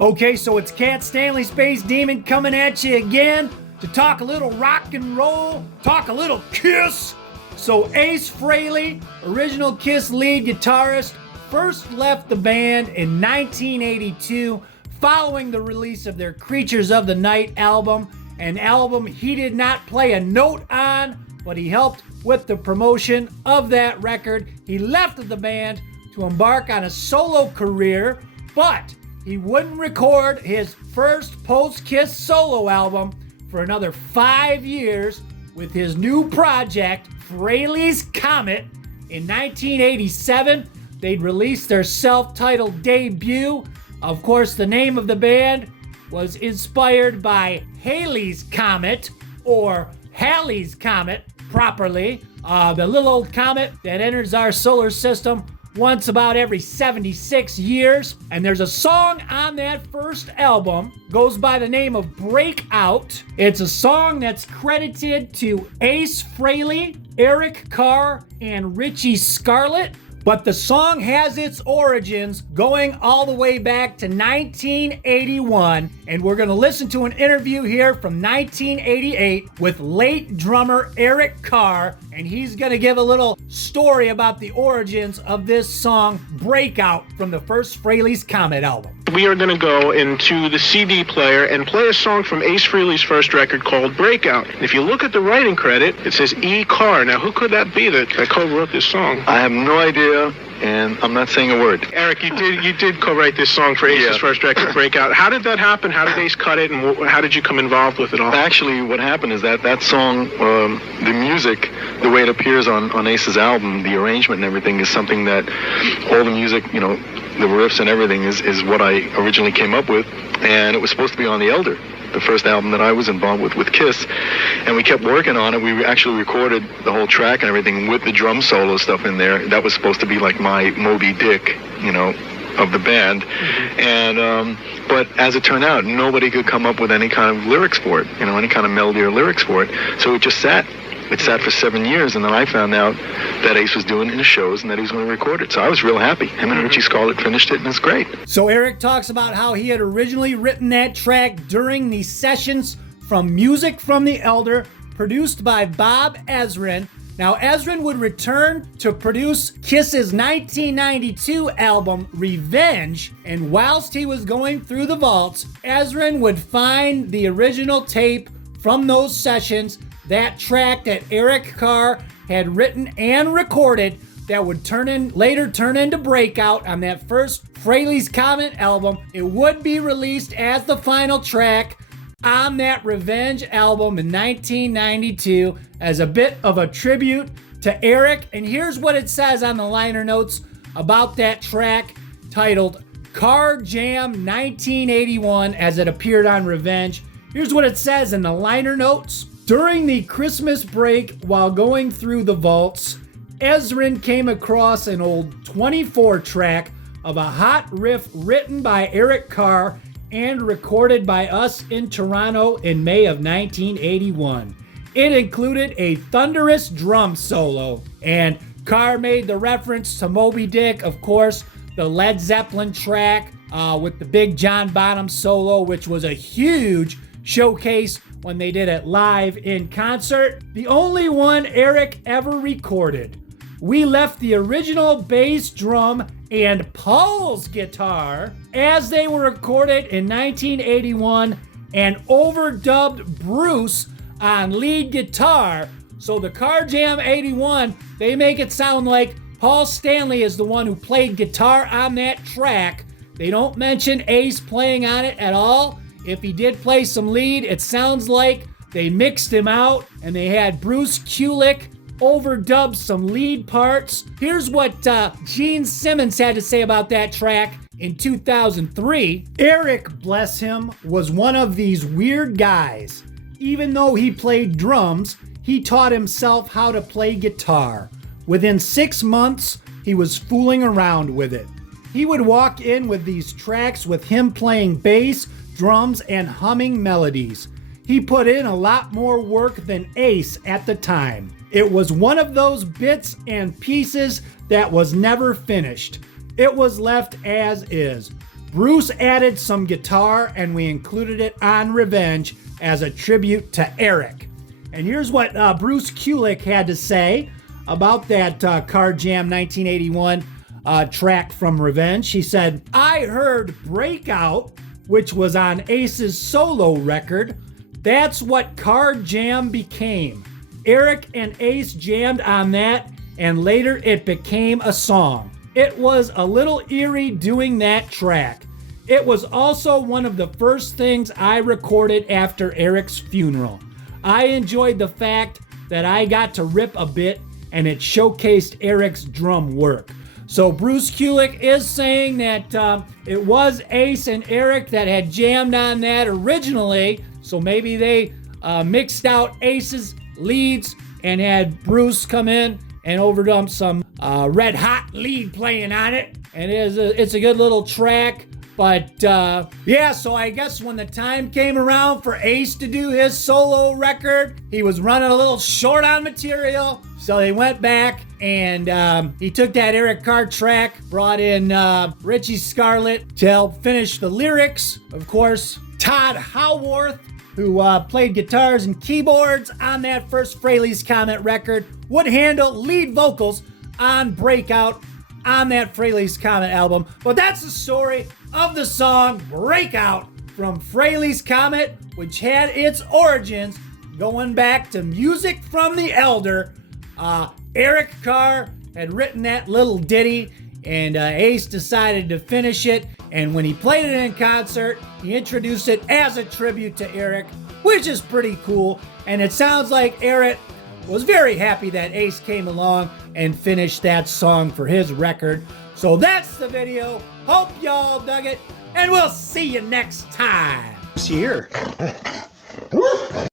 Okay, so it's Cat Stanley Space Demon coming at you again to talk a little rock and roll, talk a little Kiss. So Ace Frehley, original Kiss lead guitarist, first left the band in 1982 following the release of their Creatures of the Night album, an album he did not play a note on, but he helped with the promotion of that record. He left the band to embark on a solo career, but he wouldn't record his first post-Kiss solo album for another 5 years with his new project, Frehley's Comet. In 1987, they'd released their self-titled debut. Of course, the name of the band was inspired by Halley's Comet, or Halley's Comet, properly. The little old comet that enters our solar system once about every 76 years. And there's a song on that first album, goes by the name of Breakout. It's a song that's credited to Ace Frehley, Eric Carr, and Richie Scarlett. But the song has its origins going all the way back to 1981, and we're going to listen to an interview here from 1988 with late drummer Eric Carr, and he's going to give a little story about the origins of this song, Breakout, from the first Frehley's Comet album. We are going to go into the CD player and play a song from Ace Frehley's first record called Breakout. If you look at the writing credit, it says E. Carr. Now, who could that be that co-wrote this song? I have no idea, and I'm not saying a word. Eric, you did co-write this song for Ace's first record, Breakout. How did that happen? How did Ace cut it, and how did you come involved with it all? Actually, what happened is that song, the music, the way it appears on Ace's album, the arrangement and everything is something that all the music, the riffs and everything is what I originally came up with, and it was supposed to be on The Elder, the first album that I was involved with Kiss, and we kept working on it. We actually recorded the whole track and everything with the drum solo stuff in there. That was supposed to be like my Moby Dick, of the band. Mm-hmm. And but as it turned out, nobody could come up with any kind of lyrics for it, any kind of melody or lyrics for it. So it just sat. It sat for 7 years, and then I found out that Ace was doing it in his shows and that he was going to record it. So I was real happy. Him and Richie Scarlett finished it, and it's great. So Eric talks about how he had originally written that track during the sessions from Music from the Elder, produced by Bob Ezrin. Now, Ezrin would return to produce Kiss's 1992 album, Revenge, and whilst he was going through the vaults, Ezrin would find the original tape from those sessions, that track that Eric Carr had written and recorded that would later turn into Breakout on that first Frehley's Comet album. It would be released as the final track on that Revenge album in 1992 as a bit of a tribute to Eric. And here's what it says on the liner notes about that track, titled Carr Jam 1981, as it appeared on Revenge. Here's what it says in the liner notes. During the Christmas break, while going through the vaults, Ezrin came across an old 24 track of a hot riff written by Eric Carr and recorded by us in Toronto in May of 1981. It included a thunderous drum solo, and Carr made the reference to Moby Dick, of course, the Led Zeppelin track with the big John Bonham solo, which was a huge showcase when they did it live in concert. The only one Eric ever recorded. We left the original bass drum and Paul's guitar as they were recorded in 1981 and overdubbed Bruce on lead guitar. So the Carr Jam 81, they make it sound like Paul Stanley is the one who played guitar on that track. They don't mention Ace playing on it at all. If he did play some lead, it sounds like they mixed him out and they had Bruce Kulick overdub some lead parts. Here's what Gene Simmons had to say about that track in 2003. Eric, bless him, was one of these weird guys. Even though he played drums, he taught himself how to play guitar. Within 6 months, he was fooling around with it. He would walk in with these tracks with him playing bass, drums, and humming melodies. He put in a lot more work than Ace at the time. It was one of those bits and pieces that was never finished. It was left as is. Bruce added some guitar and we included it on Revenge as a tribute to Eric. And here's what Bruce Kulick had to say about that Carr Jam 1981 track from Revenge. He said, "I heard Breakout, which was on Ace's solo record. That's what Carr Jam became. Eric and Ace jammed on that, and later it became a song. It was a little eerie doing that track. It was also one of the first things I recorded after Eric's funeral. I enjoyed the fact that I got to rip a bit and it showcased Eric's drum work." So Bruce Kulick is saying that it was Ace and Eric that had jammed on that originally. So maybe they mixed out Ace's leads and had Bruce come in and overdump some red hot lead playing on it. And it's a good little track. But yeah, so I guess when the time came around for Ace to do his solo record, he was running a little short on material. So they went back and he took that Eric Carr track, brought in Richie Scarlett to help finish the lyrics. Of course, Todd Howarth, who played guitars and keyboards on that first Frehley's Comet record, would handle lead vocals on Breakout on that Frehley's Comet album. But that's the story of the song Breakout from Frehley's Comet, which had its origins going back to Music from the Elder. Eric Carr had written that little ditty, and Ace decided to finish it. And when he played it in concert, he introduced it as a tribute to Eric, which is pretty cool. And it sounds like Eric was very happy that Ace came along and finished that song for his record. So that's the video. Hope y'all dug it, and we'll see you next time. See here.